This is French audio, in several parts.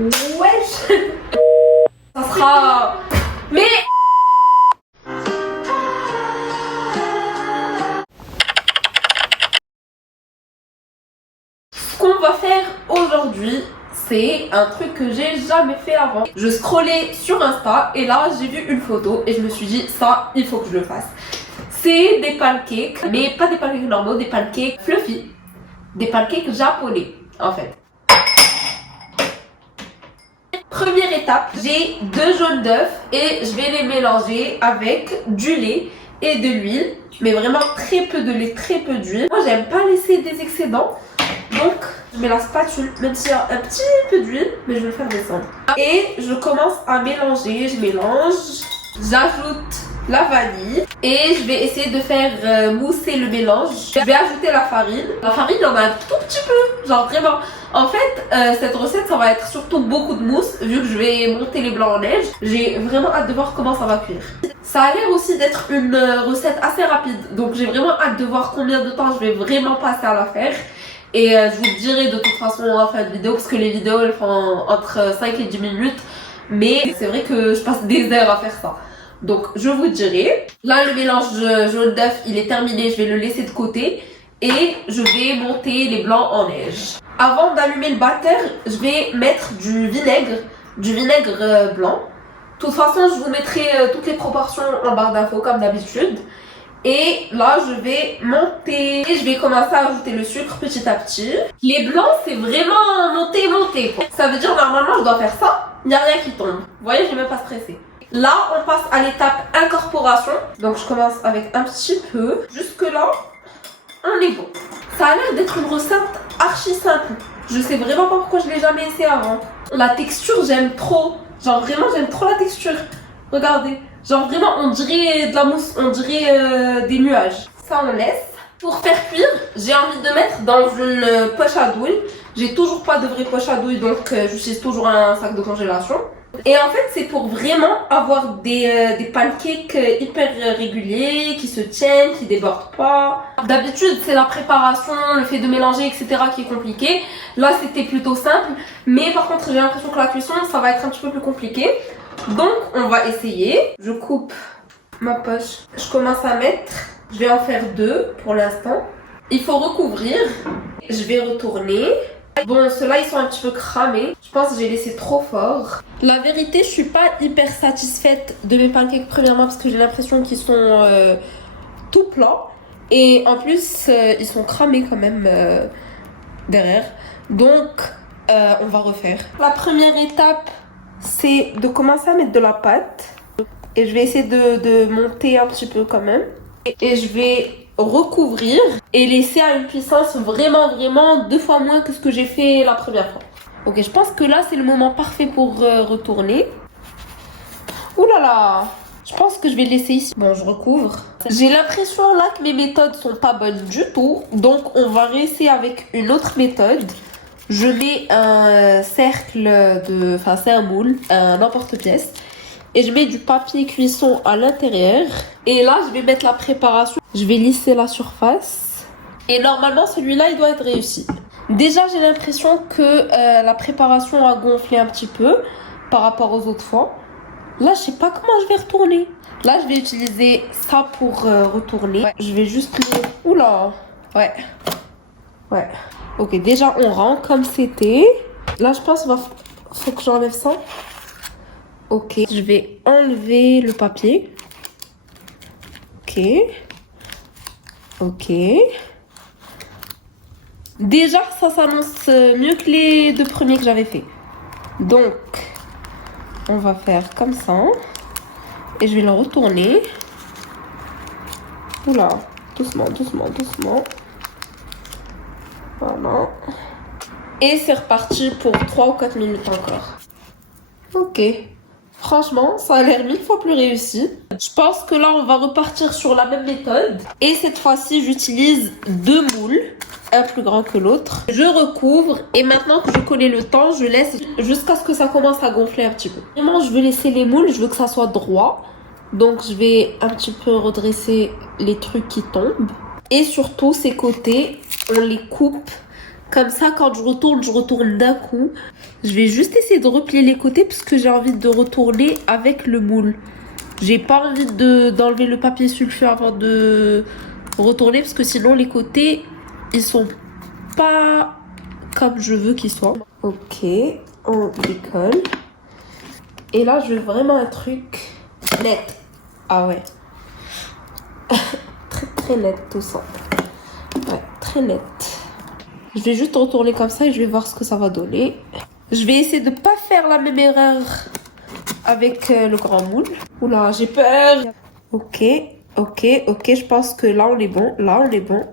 Wesh. Ça sera... Mais... Ce qu'on va faire aujourd'hui, c'est un truc que j'ai jamais fait avant. Je scrollais sur Insta et là j'ai vu une photo et je me suis dit ça, il faut que je le fasse. C'est des pancakes, mais pas des pancakes normaux, des pancakes fluffy. Des pancakes japonais en fait. Première étape, j'ai 2 jaunes d'œufs et je vais les mélanger avec du lait et de l'huile. Mais vraiment très peu de lait, très peu d'huile. Moi j'aime pas laisser des excédents. Donc je mets la spatule, même s'il y a un petit peu d'huile, mais je vais le faire descendre. Et je commence à mélanger, je mélange, j'ajoute la vanille et je vais essayer de faire mousser le mélange. Je vais ajouter la farine. La farine, il y en a un tout petit peu, genre vraiment. En fait, cette recette, ça va être surtout beaucoup de mousse, vu que je vais monter les blancs en neige. J'ai vraiment hâte de voir comment ça va cuire. Ça a l'air aussi d'être une recette assez rapide, donc j'ai vraiment hâte de voir combien de temps je vais vraiment passer à la faire. Et je vous dirai de toute façon en fin de vidéo, parce que les vidéos elles font entre 5 et 10 minutes. Mais c'est vrai que je passe des heures à faire ça. Donc je vous dirai. Là le mélange jaune d'œuf il est terminé, je vais le laisser de côté. Et je vais monter les blancs en neige. Avant d'allumer le batteur, je vais mettre du vinaigre blanc. De toute façon je vous mettrai toutes les proportions en barre d'infos comme d'habitude. Et là je vais monter et je vais commencer à ajouter le sucre petit à petit. Les blancs c'est vraiment monter quoi. Ça veut dire normalement je dois faire ça, il n'y a rien qui tombe. Vous voyez, je n'ai même pas stressé. Là on passe à l'étape incorporation. Donc je commence avec un petit peu. Jusque là on est bon. Ça a l'air d'être une recette archi simple. Je sais vraiment pas pourquoi je l'ai jamais essayé avant. La texture j'aime trop. Genre vraiment j'aime trop la texture. Regardez. Genre vraiment on dirait de la mousse, on dirait des nuages. Ça on laisse. Pour faire cuire, j'ai envie de mettre dans une poche à douille. J'ai toujours pas de vraie poche à douille donc j'utilise toujours un sac de congélation. Et en fait c'est pour vraiment avoir des pancakes hyper réguliers, qui se tiennent, qui débordent pas. D'habitude c'est la préparation, le fait de mélanger etc qui est compliqué. Là c'était plutôt simple, mais par contre j'ai l'impression que la cuisson ça va être un petit peu plus compliqué. Donc on va essayer. Je coupe ma poche, je commence à mettre, je vais en faire 2 pour l'instant. Il faut recouvrir, je vais retourner. Bon, ceux-là ils sont un petit peu cramés. Je pense que j'ai laissé trop fort. La vérité, je suis pas hyper satisfaite de mes pancakes premièrement parce que j'ai l'impression qu'ils sont tout plats. Et en plus, ils sont cramés quand même derrière. Donc, on va refaire. La première étape, c'est de commencer à mettre de la pâte. Et je vais essayer de monter un petit peu quand même. Et je vais recouvrir et laisser à une puissance vraiment 2 fois moins que ce que j'ai fait la première fois. Ok, je pense que là c'est le moment parfait pour retourner. Ouh là là, je pense que je vais le laisser ici. Bon, je recouvre. J'ai l'impression là que mes méthodes sont pas bonnes du tout, donc on va réessayer avec une autre méthode. Je mets un cercle de, enfin c'est un moule, un emporte-pièce. Et je mets du papier cuisson à l'intérieur. Et là, je vais mettre la préparation. Je vais lisser la surface. Et normalement, celui-là, il doit être réussi. Déjà, j'ai l'impression que la préparation a gonflé un petit peu par rapport aux autres fois. Là, je sais pas comment je vais retourner. Là, je vais utiliser ça pour retourner. Ouais, je vais juste le... Oula. Ouais. Ok, déjà, on rend comme c'était. Là, je pense qu'il faut que j'enlève ça. Ok, je vais enlever le papier. Ok. Déjà, ça s'annonce mieux que les 2 premiers que j'avais fait. Donc, on va faire comme ça. Et je vais le retourner. Oula, doucement. Voilà. Et c'est reparti pour 3 ou 4 minutes encore. Ok. Franchement, ça a l'air 1000 fois plus réussi. Je pense que là, on va repartir sur la même méthode. Et cette fois-ci, j'utilise 2 moules, un plus grand que l'autre. Je recouvre et maintenant que je connais le temps, je laisse jusqu'à ce que ça commence à gonfler un petit peu. Vraiment, je veux laisser les moules, je veux que ça soit droit. Donc, je vais un petit peu redresser les trucs qui tombent. Et surtout, ces côtés, on les coupe Comme ça, quand je retourne d'un coup. Je vais juste essayer de replier les côtés parce que j'ai envie de retourner avec le moule. J'ai pas envie d'enlever le papier sulfure avant de retourner parce que sinon les côtés, ils sont pas comme je veux qu'ils soient. Ok, on décolle. Et là, je veux vraiment un truc net. Ah ouais. Très très net tout ça. Ouais, très net. Je vais juste retourner comme ça et je vais voir ce que ça va donner. Je vais essayer de pas faire la même erreur avec le grand moule. Oula, j'ai peur. Ok, je pense que là on est bon. Là on est bon.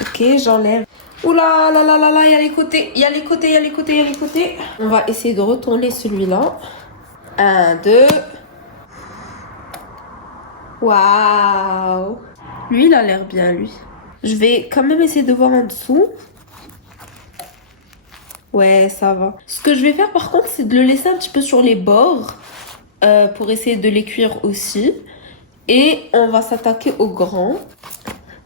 Ok, j'enlève. Oula, là, il y a les côtés. Il y a les côtés. On va essayer de retourner celui-là. 1, 2. Waouh. Lui, il a l'air bien, lui. Je vais quand même essayer de voir en dessous. Ouais, ça va. Ce que je vais faire par contre, c'est de le laisser un petit peu sur les bords pour essayer de les cuire aussi. Et on va s'attaquer au grand.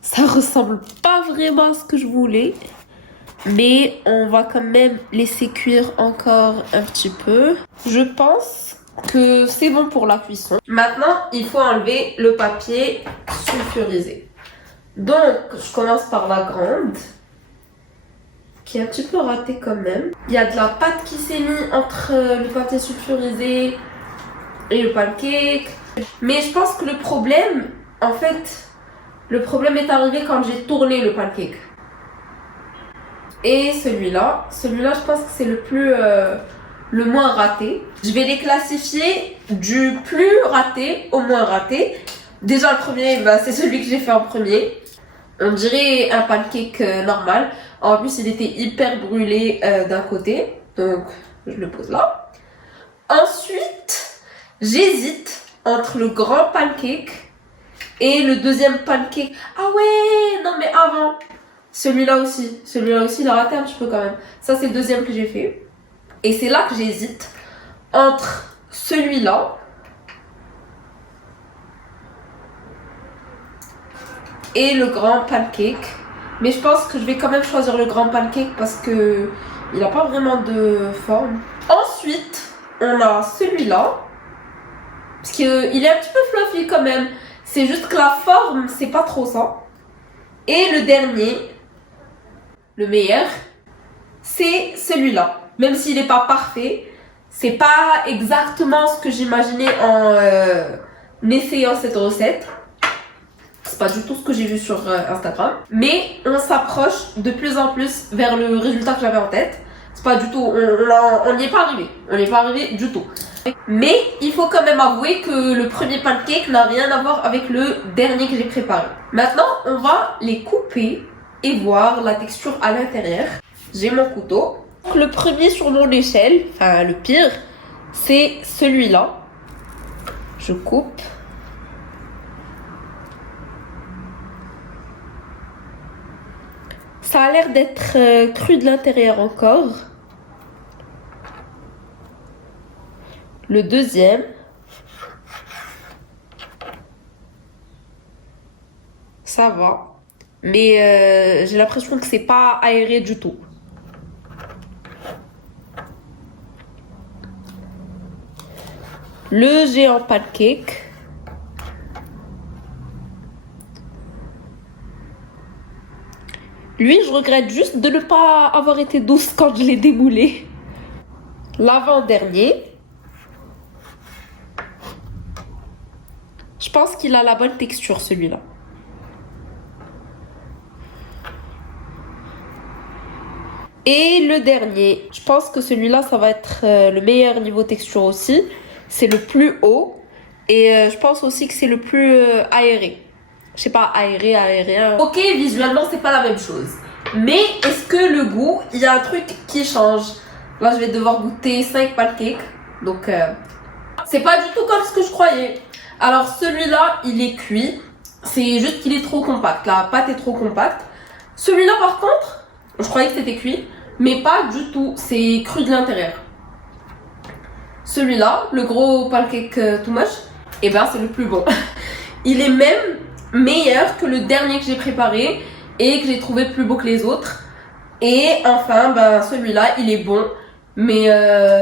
Ça ressemble pas vraiment à ce que je voulais. Mais on va quand même laisser cuire encore un petit peu. Je pense que c'est bon pour la cuisson. Maintenant, il faut enlever le papier sulfurisé. Donc, je commence par la grande, qui est un petit peu ratée quand même. Il y a de la pâte qui s'est mise entre le papier sulfurisé et le pancake. Mais je pense que le problème, en fait, le problème est arrivé quand j'ai tourné le pancake. Et celui-là, je pense que c'est le moins raté. Je vais les classifier du plus raté au moins raté. Déjà le premier, bah, c'est celui que j'ai fait en premier. On dirait un pancake normal. En plus, il était hyper brûlé d'un côté. Donc, je le pose là. Ensuite, j'hésite entre le grand pancake et le deuxième pancake. Ah ouais, non mais avant. Celui-là aussi, il a raté un petit peu quand même. Ça, c'est le deuxième que j'ai fait. Et c'est là que j'hésite entre celui-là et le grand pancake. Mais je pense que je vais quand même choisir le grand pancake parce que il n'a pas vraiment de forme. Ensuite, on a celui-là. Parce qu'il est un petit peu fluffy quand même. C'est juste que la forme, c'est pas trop ça. Et le dernier, le meilleur, c'est celui-là. Même s'il n'est pas parfait, c'est pas exactement ce que j'imaginais en essayant cette recette. C'est pas du tout ce que j'ai vu sur Instagram. Mais on s'approche de plus en plus vers le résultat que j'avais en tête. C'est pas du tout, on n'y est pas arrivé. On n'y est pas arrivé du tout. Mais il faut quand même avouer que le premier pancake n'a rien à voir avec le dernier que j'ai préparé. Maintenant, on va les couper et voir la texture à l'intérieur. J'ai mon couteau. Donc, le premier sur mon échelle, enfin le pire, c'est celui-là. Je coupe. Ça a l'air d'être cru de l'intérieur encore. Le deuxième. Ça va. Mais j'ai l'impression que c'est pas aéré du tout. Le géant pancake. Lui, je regrette juste de ne pas avoir été douce quand je l'ai démoulé. L'avant-dernier. Je pense qu'il a la bonne texture, celui-là. Et le dernier. Je pense que celui-là, ça va être le meilleur niveau texture aussi. C'est le plus haut. Et je pense aussi que c'est le plus aéré. Je sais pas, aérien. Ok, visuellement, c'est pas la même chose. Mais est-ce que le goût, il y a un truc qui change? Là, je vais devoir goûter 5 pancakes. Donc, c'est pas du tout comme ce que je croyais. Alors, celui-là, il est cuit. C'est juste qu'il est trop compact. La pâte est trop compacte. Celui-là, par contre, je croyais que c'était cuit. Mais pas du tout. C'est cru de l'intérieur. Celui-là, le gros pancake too much, eh ben, c'est le plus bon. Il est même meilleur que le dernier que j'ai préparé et que j'ai trouvé plus beau que les autres. Et enfin, ben celui-là, il est bon, mais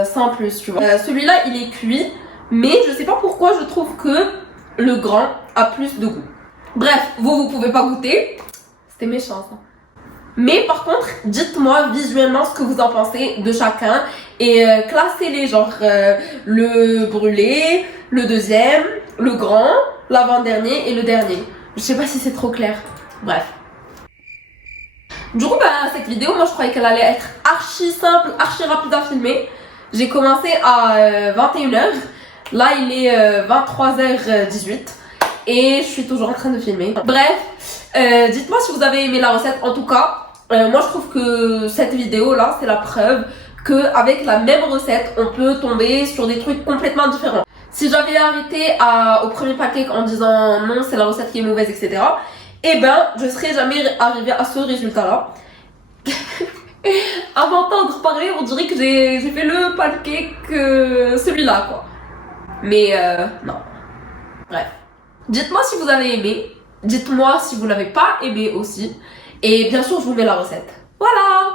sans plus, tu vois. Celui-là, il est cuit, mais je sais pas pourquoi je trouve que le grand a plus de goût. Bref, vous pouvez pas goûter. C'était méchant, ça. Mais par contre, dites-moi visuellement ce que vous en pensez de chacun et classez-les, genre le brûlé, le deuxième, le grand, l'avant-dernier et le dernier. Je sais pas si c'est trop clair. Bref. Du coup, bah, cette vidéo, moi je croyais qu'elle allait être archi simple, archi rapide à filmer. J'ai commencé à 21h. Là, il est 23h18 et je suis toujours en train de filmer. Bref, dites-moi si vous avez aimé la recette. En tout cas, moi je trouve que cette vidéo là, c'est la preuve qu'avec la même recette, on peut tomber sur des trucs complètement différents. Si j'avais arrêté au premier pancake en disant non, c'est la recette qui est mauvaise, etc., eh ben, je serais jamais arrivée à ce résultat-là. À m'entendre parler, on dirait que j'ai fait le pancake, celui-là, quoi. Mais non. Bref. Dites-moi si vous avez aimé. Dites-moi si vous l'avez pas aimé aussi. Et bien sûr, je vous mets la recette. Voilà!